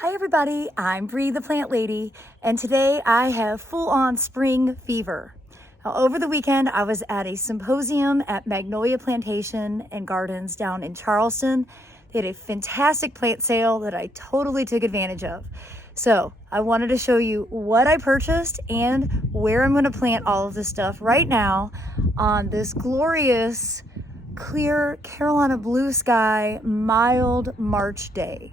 Hi everybody, I'm Bree the Plant Lady, and today I have full-on spring fever. Now, over the weekend, I was at a symposium at Magnolia Plantation and Gardens down in Charleston. They had a fantastic plant sale that I totally took advantage of. So I wanted to show you what I purchased and where I'm going to plant all of this stuff right now on this glorious, clear Carolina blue sky, mild March day.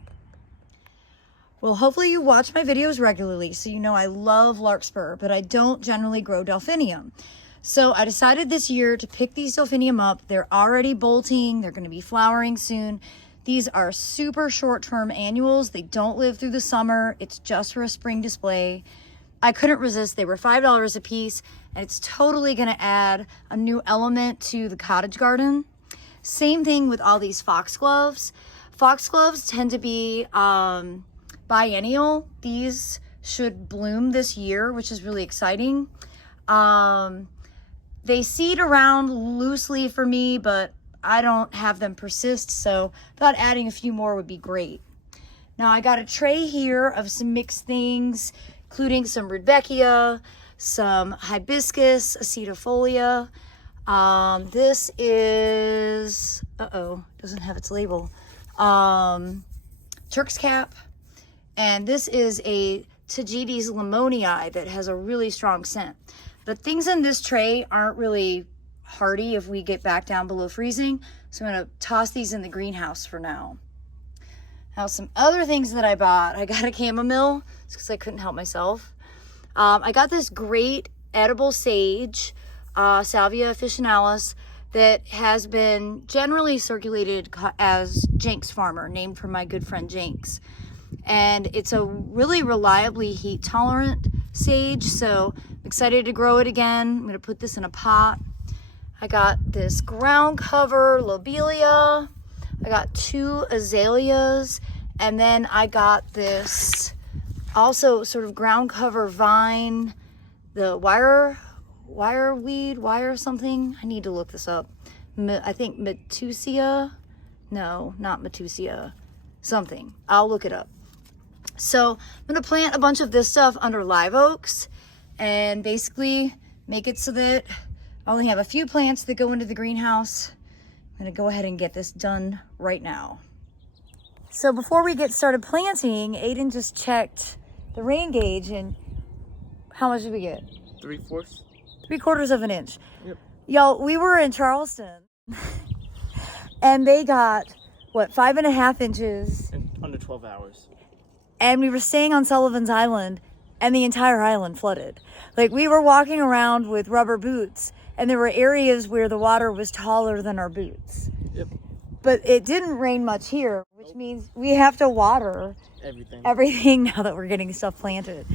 Well, hopefully you watch my videos regularly, so you know I love larkspur, but I don't generally grow delphinium. So I decided this year to pick these delphinium up. They're already bolting. They're going to be flowering soon. These are super short-term annuals. They don't live through the summer. It's just for a spring display. I couldn't resist. They were $5 a piece, and it's totally going to add a new element to the cottage garden. Same thing with all these foxgloves. Foxgloves tend to be biennial. These should bloom this year, which is really exciting. They seed around loosely for me, but I don't have them persist, so thought adding a few more would be great. Now I got a tray here of some mixed things, including some rudbeckia, some hibiscus, acetifolia. This is, doesn't have its label, Turk's cap. And this is a Tagetes lemonii that has a really strong scent. But things in this tray aren't really hardy if we get back down below freezing. So I'm going to toss these in the greenhouse for now. Now some other things that I bought. I got a chamomile because I couldn't help myself. I got this great edible sage, Salvia officinalis, that has been generally circulated as Jenks Farmer, named for my good friend Jenks. And it's a really reliably heat tolerant sage, so I'm excited to grow it again. I'm going to put this in a pot. I got this ground cover lobelia. I got 2 azaleas, and then I got this also sort of ground cover vine, the wire something. I need to look this up. I think Matusia. No, not Matusia. Something. I'll look it up. So I'm going to plant a bunch of this stuff under live oaks and basically make it so that I only have a few plants that go into the greenhouse. I'm going to go ahead and get this done right now. So before we get started planting, Aiden just checked the rain gauge, and how much did we get? 3/4. 3/4 of an inch. Yep. Y'all, we were in Charleston and they got, what, 5.5 inches? In under 12 hours. And we were staying on Sullivan's Island, and the entire island flooded. Like, we were walking around with rubber boots, and there were areas where the water was taller than our boots. Yep. But it didn't rain much here, which means we have to water everything now that we're getting stuff planted.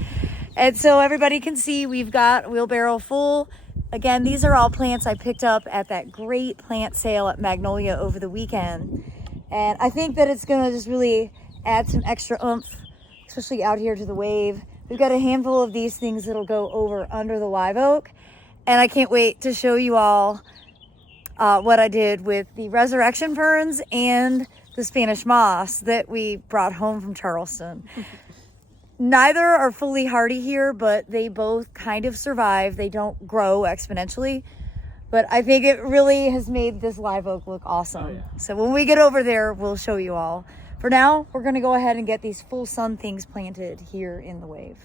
And so everybody can see we've got a wheelbarrow full. Again, these are all plants I picked up at that great plant sale at Magnolia over the weekend. And I think that it's going to just really add some extra oomph, especially out here to the wave. We've got a handful of these things that'll go over under the live oak. And I can't wait to show you all what I did with the resurrection ferns and the Spanish moss that we brought home from Charleston. Neither are fully hardy here, but they both kind of survive. They don't grow exponentially. But I think it really has made this live oak look awesome. Oh, yeah. So when we get over there, we'll show you all. For now, we're going to go ahead and get these full sun things planted here in the wave.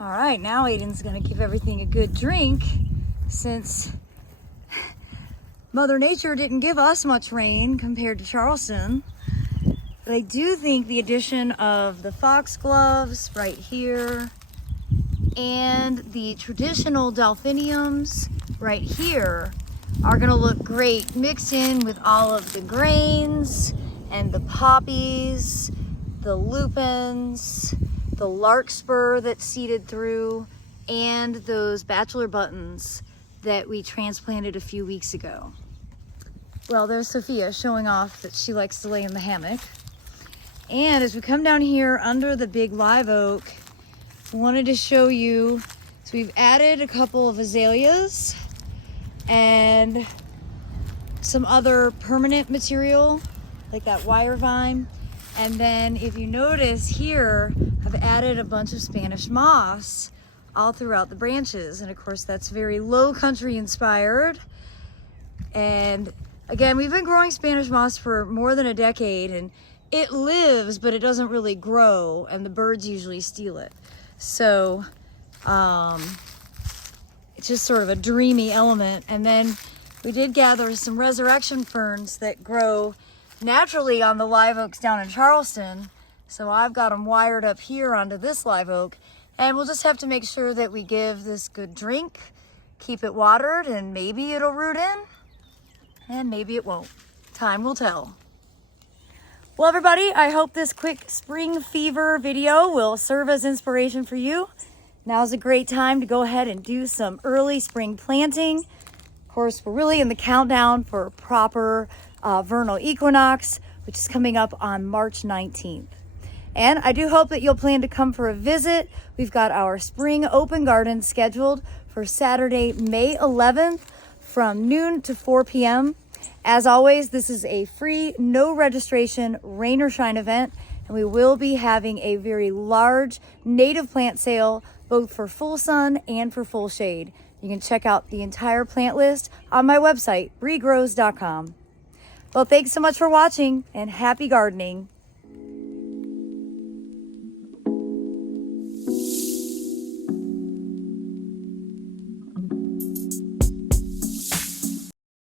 All right, now Aiden's going to give everything a good drink since Mother Nature didn't give us much rain compared to Charleston. But I do think the addition of the foxgloves right here and the traditional delphiniums right here are gonna look great mixed in with all of the grains and the poppies, the lupins, the larkspur that's seeded through, and those bachelor buttons that we transplanted a few weeks ago. Well, there's Sophia showing off that she likes to lay in the hammock. And as we come down here under the big live oak, I wanted to show you So we've added a couple of azaleas and some other permanent material like that wire vine. And then if you notice here, I've added a bunch of Spanish moss all throughout the branches. And of course that's very low country inspired. And again, we've been growing Spanish moss for more than a decade, and it lives, but it doesn't really grow, and the birds usually steal it. So it's just sort of a dreamy element. And then we did gather some resurrection ferns that grow naturally on the live oaks down in Charleston. So I've got them wired up here onto this live oak, and we'll just have to make sure that we give this good drink, keep it watered, and maybe it'll root in, and maybe it won't. Time will tell. Well, everybody, I hope this quick spring fever video will serve as inspiration for you. Now's a great time to go ahead and do some early spring planting. Of course, we're really in the countdown for proper vernal equinox, which is coming up on March 19th. And I do hope that you'll plan to come for a visit. We've got our spring open garden scheduled for Saturday, May 11th from noon to 4 p.m. As always, this is a free, no registration, rain or shine event, and we will be having a very large native plant sale, both for full sun and for full shade. You can check out the entire plant list on my website, breegrows.com. Well, thanks so much for watching, and happy gardening.